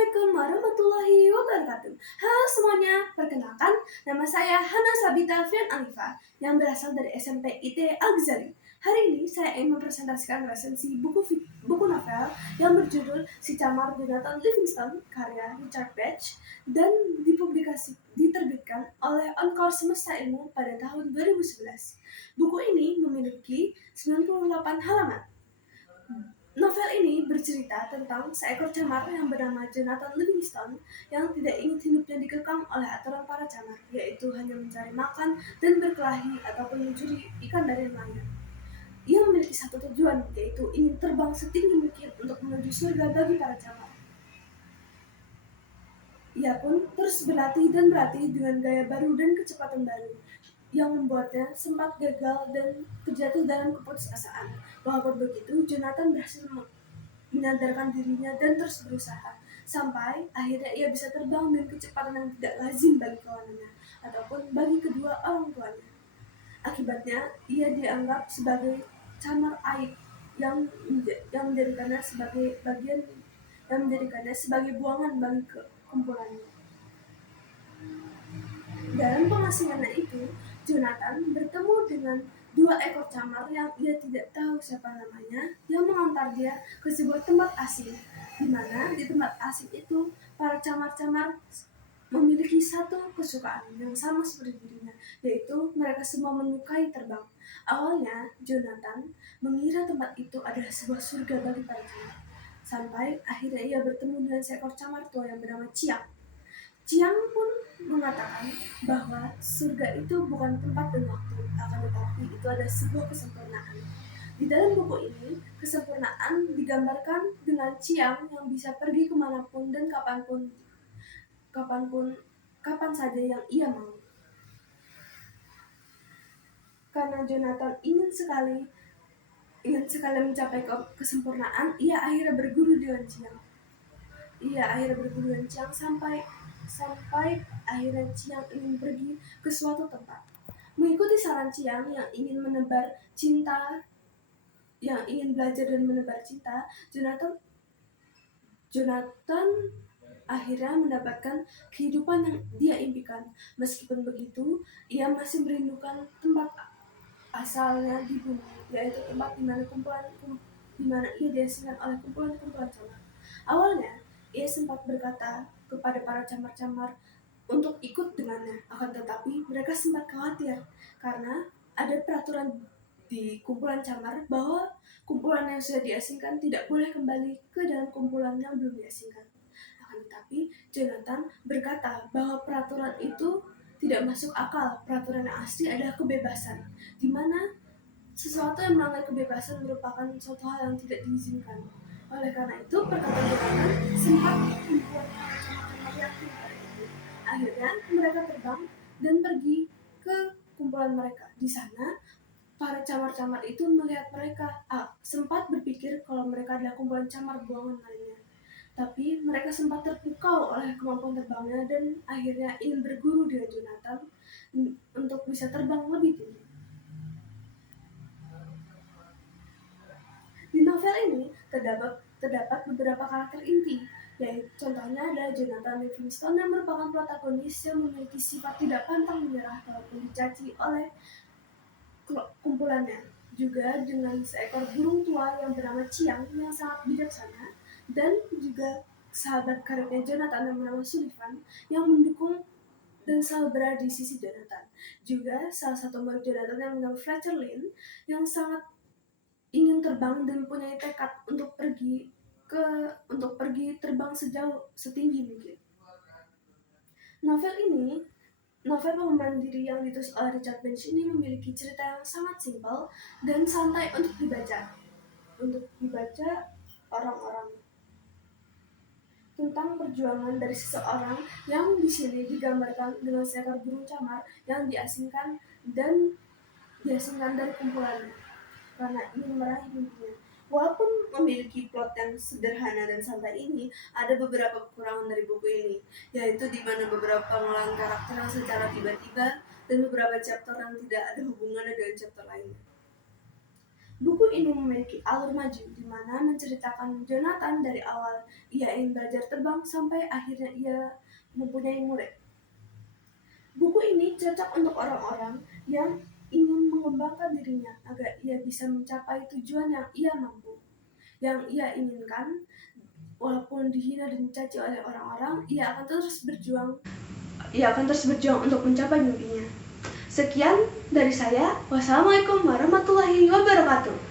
Assalamualaikum warahmatullahi wabarakatuh. Halo semuanya, perkenalkan nama saya Hana Sabita Fian Alifa yang berasal dari SMP IT Al-Ghazali. Hari ini saya ingin mempresentasikan resensi buku novel yang berjudul Si Camar Jonathan Livingston karya Richard Bach dan diterbitkan oleh Encore Semesta Ilmu pada tahun 2011. Buku ini memiliki 98 halaman. Novel ini bercerita tentang seekor camar yang bernama Jonathan Livingston yang tidak ingin hidupnya dikekang oleh aturan para camar, yaitu hanya mencari makan dan berkelahi ataupun mencuri ikan dari nelayan. Ia memiliki satu tujuan, yaitu ingin terbang setinggi mungkin untuk menuju surga bagi para camar. Ia pun terus berlatih dengan gaya baru dan kecepatan baru, yang membuatnya sempat gagal dan terjatuh dalam keputusasaan. Walaupun begitu, Jonathan berhasil menyadarkan dirinya dan terus berusaha, sampai akhirnya ia bisa terbang dengan kecepatan yang tidak lazim bagi kawanannya, ataupun bagi kedua orang tuanya. Akibatnya, ia dianggap sebagai camar aib yang menjadikannya sebagai buangan bagi kumpulannya. Dalam pengasingannya itu, Jonathan bertemu dengan dua ekor camar yang ia tidak tahu siapa namanya, yang mengantar dia ke sebuah tempat asing, di mana di tempat asing itu para camar-camar memiliki satu kesukaan yang sama seperti dirinya, yaitu mereka semua menyukai terbang. Awalnya, Jonathan mengira tempat itu adalah sebuah surga bagi para camar, sampai akhirnya ia bertemu dengan seekor camar tua yang bernama Chiang. Chiang pun mengatakan bahwa surga itu bukan tempat dan waktu, akan tetapi itu ada sebuah kesempurnaan. Di dalam buku ini, kesempurnaan digambarkan dengan Chiang yang bisa pergi kemanapun dan kapan saja yang ia mau. Karena Jonathan ingin sekali mencapai kesempurnaan, ia akhirnya berguru dengan Chiang. Sampai akhirnya Chiang ingin pergi ke suatu tempat. Mengikuti saran Chiang yang ingin belajar dan menebar cinta, Jonathan akhirnya mendapatkan kehidupan yang dia impikan. Meskipun begitu, ia masih merindukan tempat asalnya di bumi, yaitu tempat di mana ia diasingkan oleh kumpulan-kumpulan camar. Awalnya, ia sempat berkata kepada para camar-camar untuk ikut dengannya, akan tetapi mereka sempat khawatir karena ada peraturan di kumpulan camar bahwa kumpulan yang sudah diasingkan tidak boleh kembali ke dalam kumpulan yang belum diasingkan. Akan tetapi Jonathan berkata bahwa peraturan itu tidak masuk akal. Peraturan yang asli adalah kebebasan, di mana sesuatu yang melanggar kebebasan merupakan suatu hal yang tidak diizinkan. Oleh karena itu, perkataan Jonathan sempat membuat camar-camar yakin pada itu. Akhirnya mereka terbang dan pergi ke kumpulan mereka. Di sana, para camar-camar itu melihat mereka, sempat berpikir kalau mereka adalah kumpulan camar buangan lainnya. Tapi mereka sempat terpukau oleh kemampuan terbangnya dan akhirnya ingin berguru dengan Jonathan untuk bisa terbang lebih tinggi. Di novel ini terdapat beberapa karakter inti, yaitu contohnya adalah Jonathan Livingston yang merupakan protagonis yang memiliki sifat tidak pantang menyerah walaupun dicaci oleh kumpulannya. Juga dengan seekor burung tua yang bernama Chiang yang sangat bijaksana, dan juga sahabat karibnya Jonathan yang bernama Sullivan yang mendukung dan selalu berada di sisi Jonathan. Juga salah satu murid Jonathan yang bernama Fletcher Lynn yang sangat ingin terbang dan mempunyai tekad untuk pergi terbang setinggi mungkin. Novel pengembangan diri yang ditulis oleh Richard Bach ini memiliki cerita yang sangat simpel dan santai untuk dibaca orang-orang, tentang perjuangan dari seseorang yang di sini digambarkan dengan seekor burung camar yang diasingkan dari kumpulannya karena ingin meraih mimpinya. Walaupun memiliki plot yang sederhana dan santai ini, ada beberapa kekurangan dari buku ini, yaitu di mana beberapa pengolahan karakter yang secara tiba-tiba dan beberapa chapter yang tidak ada hubungannya dengan chapter lainnya. Buku ini memiliki alur maju, di mana menceritakan Jonathan dari awal ia ingin belajar terbang sampai akhirnya ia mempunyai murid. Buku ini cocok untuk orang-orang yang ingin mengembangkan dirinya agar ia bisa mencapai tujuan yang ia mampu, yang ia inginkan. Walaupun dihina dan dicaci oleh orang-orang, ia akan terus berjuang. Ia akan terus berjuang untuk mencapai mimpinya. Sekian dari saya. Wassalamualaikum warahmatullahi wabarakatuh.